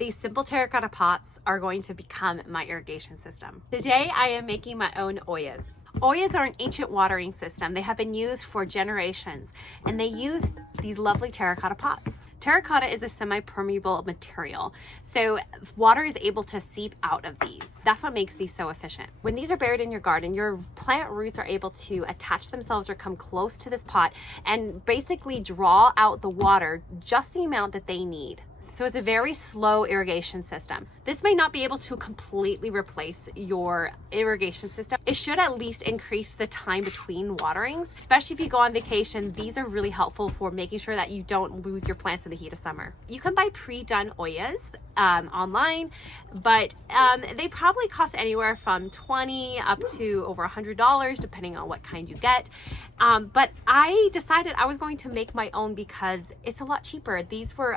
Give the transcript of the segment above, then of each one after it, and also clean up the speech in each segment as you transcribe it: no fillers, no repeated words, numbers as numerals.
These simple terracotta pots are going to become my irrigation system. Today I am making my own Ollas. Ollas are an ancient watering system. They have been used for generations, and they use these lovely terracotta pots. Terracotta is a semi-permeable material, so water is able to seep out of these. That's what makes these so efficient. When these are buried in your garden, your plant roots are able to attach themselves or come close to this pot and basically draw out the water just the amount that they need. So it's a very slow irrigation system. This may not be able to completely replace your irrigation system. It should at least increase the time between waterings, especially if you go on vacation. These are really helpful for making sure that you don't lose your plants in the heat of summer. You can buy pre-done Ollas online, but they probably cost anywhere from $20 up to over $100, depending on what kind you get. But I decided I was going to make my own because it's a lot cheaper. These were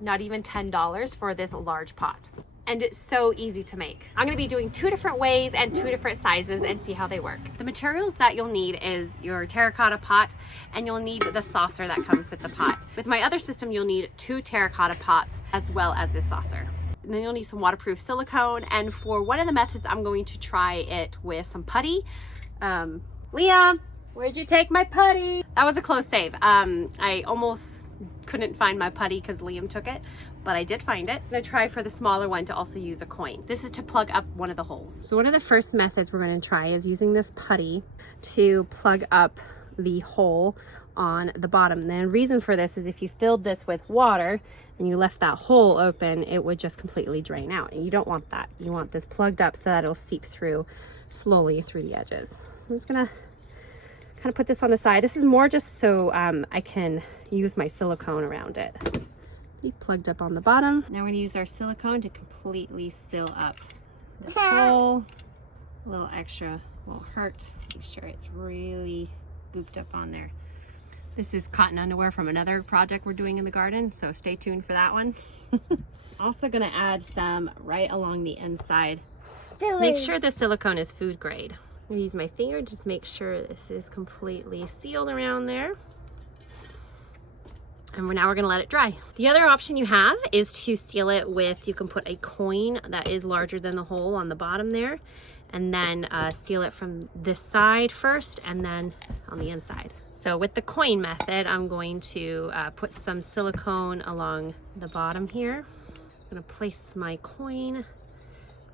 not even $10 for this large pot. And it's so easy to make. I'm gonna be doing 2 different ways and 2 different sizes and see how they work. The materials that you'll need is your terracotta pot, and you'll need the saucer that comes with the pot. With my other system, you'll need 2 terracotta pots as well as this saucer. And then you'll need some waterproof silicone, and for one of the methods, I'm going to try it with some putty. Liam, where'd you take my putty? That was a close save. I almost couldn't find my putty because Liam took it, but I did find it. I'm gonna try for the smaller one to also use a coin. This is to plug up one of the holes. So one of the first methods we're gonna try is using this putty to plug up the hole on the bottom. And the reason for this is if you filled this with water and you left that hole open, it would just completely drain out. And you don't want that. You want this plugged up so that it'll seep through slowly through the edges. I'm just gonna kind of put this on the side. This is more just so I can use my silicone around it. Be plugged up on the bottom. Now we're gonna use our silicone to completely seal up this hole. A little extra won't hurt. Make sure it's really looped up on there. This is cotton underwear from another project we're doing in the garden, so stay tuned for that one. Also gonna add some right along the inside. Make sure the silicone is food grade. I'm gonna use my finger, just make sure this is completely sealed around there. And now we're gonna let it dry. The other option you have is to seal it with, you can put a coin that is larger than the hole on the bottom there, and then seal it from this side first and then on the inside. So with the coin method, I'm going to put some silicone along the bottom here. I'm gonna place my coin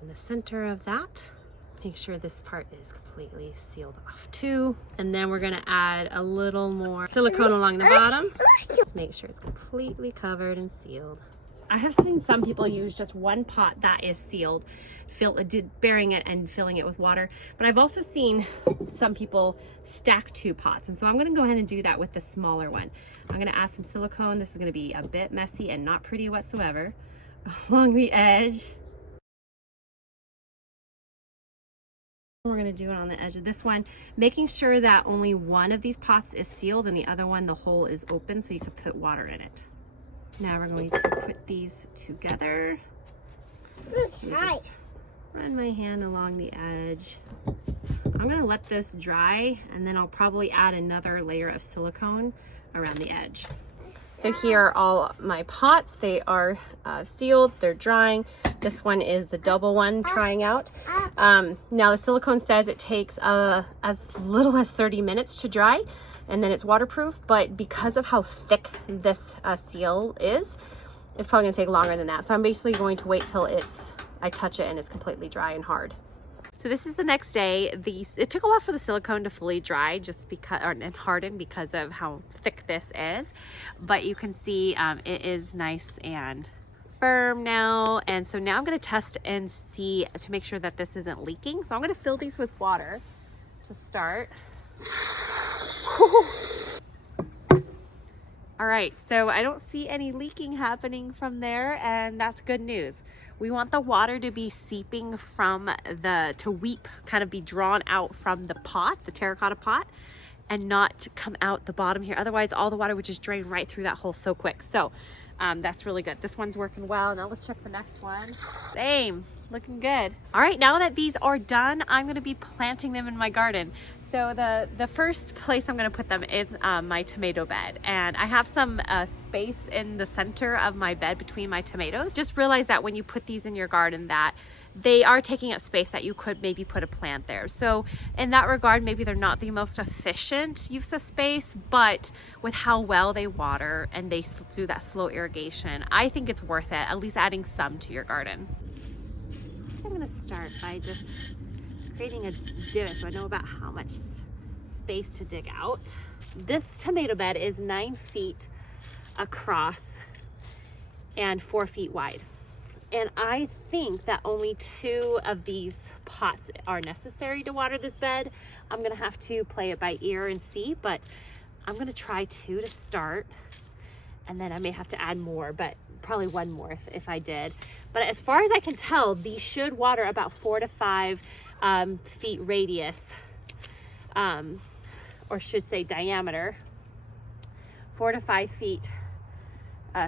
in the center of that. Make sure this part is completely sealed off too. And then we're gonna add a little more silicone along the bottom. Just make sure it's completely covered and sealed. I have seen some people use just one pot that is sealed, burying it and filling it with water. But I've also seen some people stack 2 pots. And so I'm gonna go ahead and do that with the smaller one. I'm gonna add some silicone. This is gonna be a bit messy and not pretty whatsoever along the edge. We're going to do it on the edge of this one, making sure that only one of these pots is sealed and the other one, the hole is open so you could put water in it. Now we're going to put these together. Just run my hand along the edge. I'm going to let this dry, and then I'll probably add another layer of silicone around the edge. So here are all my pots. They are sealed, they're drying. This one is the double one trying out. Now the silicone says it takes as little as 30 minutes to dry, and then it's waterproof, but because of how thick this seal is, it's probably gonna take longer than that. So I'm basically going to wait till I touch it and it's completely dry and hard. So this is the next day. It took a while for the silicone to fully dry and harden because of how thick this is. But you can see it is nice and firm now. And so now I'm gonna test and see to make sure that this isn't leaking. So I'm gonna fill these with water to start. All right, so I don't see any leaking happening from there, and that's good news. We want the water to be seeping from to weep, kind of be drawn out from the pot, the terracotta pot, and not come out the bottom here. Otherwise, all the water would just drain right through that hole so quick. So that's really good. This one's working well. Now let's check the next one. Same, looking good. All right, now that these are done, I'm gonna be planting them in my garden. So the first place I'm gonna put them is my tomato bed, and I have some space in the center of my bed between my tomatoes. Just realize that when you put these in your garden that they are taking up space that you could maybe put a plant there. So in that regard, maybe they're not the most efficient use of space, but with how well they water and they do that slow irrigation, I think it's worth it, at least adding some to your garden. I'm gonna start by just creating a divot so I know about how much space to dig out. This tomato bed is 9 feet across and 4 feet wide. And I think that only 2 of these pots are necessary to water this bed. I'm gonna have to play it by ear and see, but I'm gonna try 2 to start. And then I may have to add more, but probably 1 more if I did. But as far as I can tell, these should water about 4 to 5 feet radius, or should say diameter, 4 to 5 feet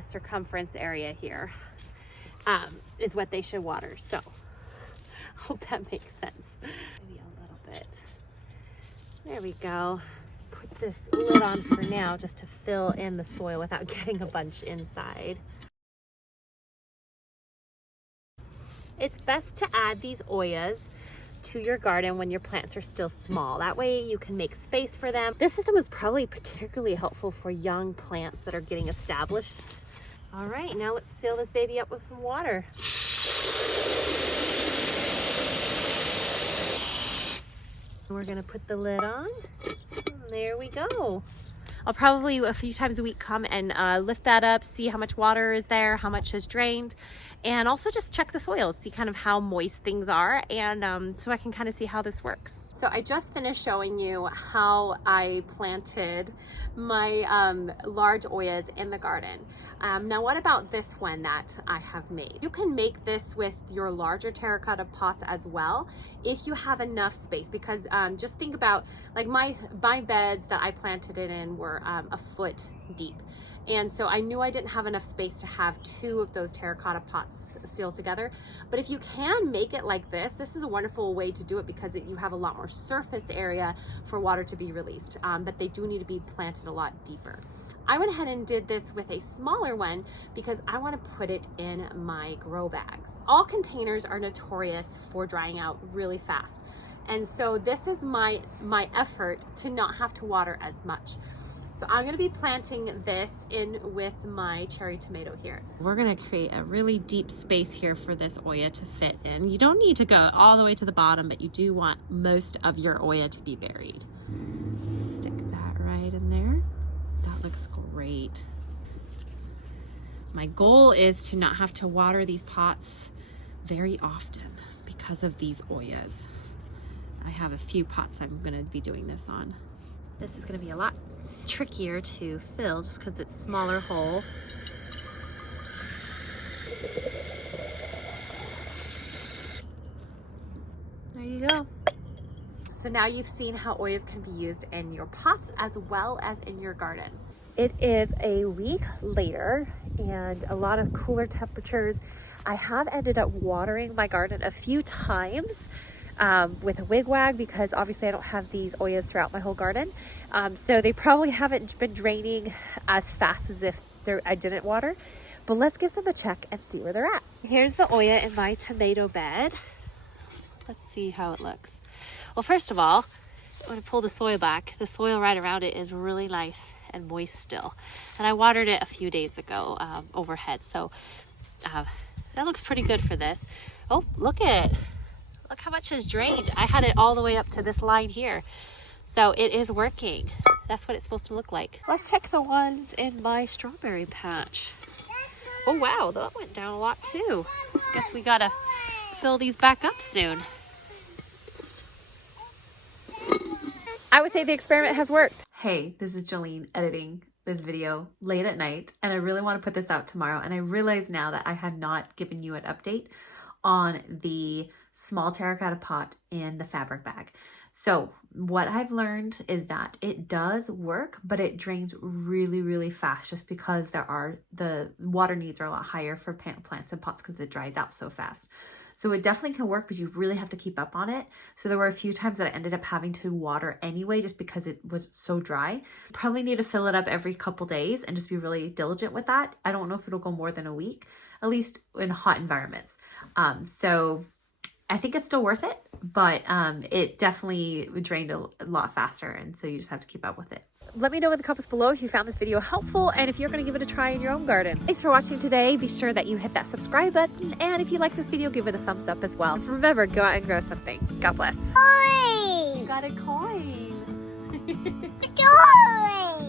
circumference area here. Is what they should water. So hope that makes sense. Maybe a little bit. There we go. Put this lid on for now just to fill in the soil without getting a bunch inside. It's best to add these Ollas to your garden when your plants are still small. That way you can make space for them. This system is probably particularly helpful for young plants that are getting established. All right, now let's fill this baby up with some water. We're gonna put the lid on. There we go. I'll probably a few times a week come and lift that up, see how much water is there, how much is drained, and also just check the soil, see kind of how moist things are, and so I can kind of see how this works. So I just finished showing you how I planted my large Ollas in the garden. Now what about this one that I have made? You can make this with your larger terracotta pots as well if you have enough space, because just think about, like my beds that I planted it in were a foot deep. And so I knew I didn't have enough space to have 2 of those terracotta pots sealed together. But if you can make it like this is a wonderful way to do it, because you have a lot more surface area for water to be released. But they do need to be planted a lot deeper. I went ahead and did this with a smaller one because I want to put it in my grow bags. All containers are notorious for drying out really fast. And so this is my effort to not have to water as much. So I'm going to be planting this in with my cherry tomato here. We're going to create a really deep space here for this Olla to fit in. You don't need to go all the way to the bottom, but you do want most of your Olla to be buried. Stick that right in there. That looks great. My goal is to not have to water these pots very often because of these Ollas. I have a few pots I'm going to be doing this on. This is going to be a lot trickier to fill just because it's smaller hole. There you go. So now you've seen how Ollas can be used in your pots as well as in your garden. It is a week later and a lot of cooler temperatures. I have ended up watering my garden a few times with a wigwag, because obviously I don't have these Ollas throughout my whole garden. So they probably haven't been draining as fast as if I didn't water, but let's give them a check and see where they're at. Here's the Olla in my tomato bed. Let's see how it looks. Well, first of all, I'm going to pull the soil back. The soil right around it is really nice and moist still. And I watered it a few days ago overhead. So that looks pretty good for this. Oh, look how much is drained. I had it all the way up to this line here. So it is working. That's what it's supposed to look like. Let's check the ones in my strawberry patch. Oh wow, that went down a lot too. Guess we gotta fill these back up soon. I would say the experiment has worked. Hey, this is Jolene editing this video late at night, and I really want to put this out tomorrow. And I realize now that I had not given you an update on the small terracotta pot in the fabric bag. So what I've learned is that it does work, but it drains really, really fast just because the water needs are a lot higher for plants and pots because it dries out so fast. So it definitely can work, but you really have to keep up on it. So there were a few times that I ended up having to water anyway, just because it was so dry. Probably need to fill it up every couple days and just be really diligent with that. I don't know if it'll go more than a week, at least in hot environments. So I think it's still worth it, but it definitely drained a lot faster. And so you just have to keep up with it. Let me know in the comments below if you found this video helpful and if you're going to give it a try in your own garden. Thanks for watching today. Be sure that you hit that subscribe button. And if you like this video, give it a thumbs up as well. And remember, go out and grow something. God bless. You got a coin. Joy!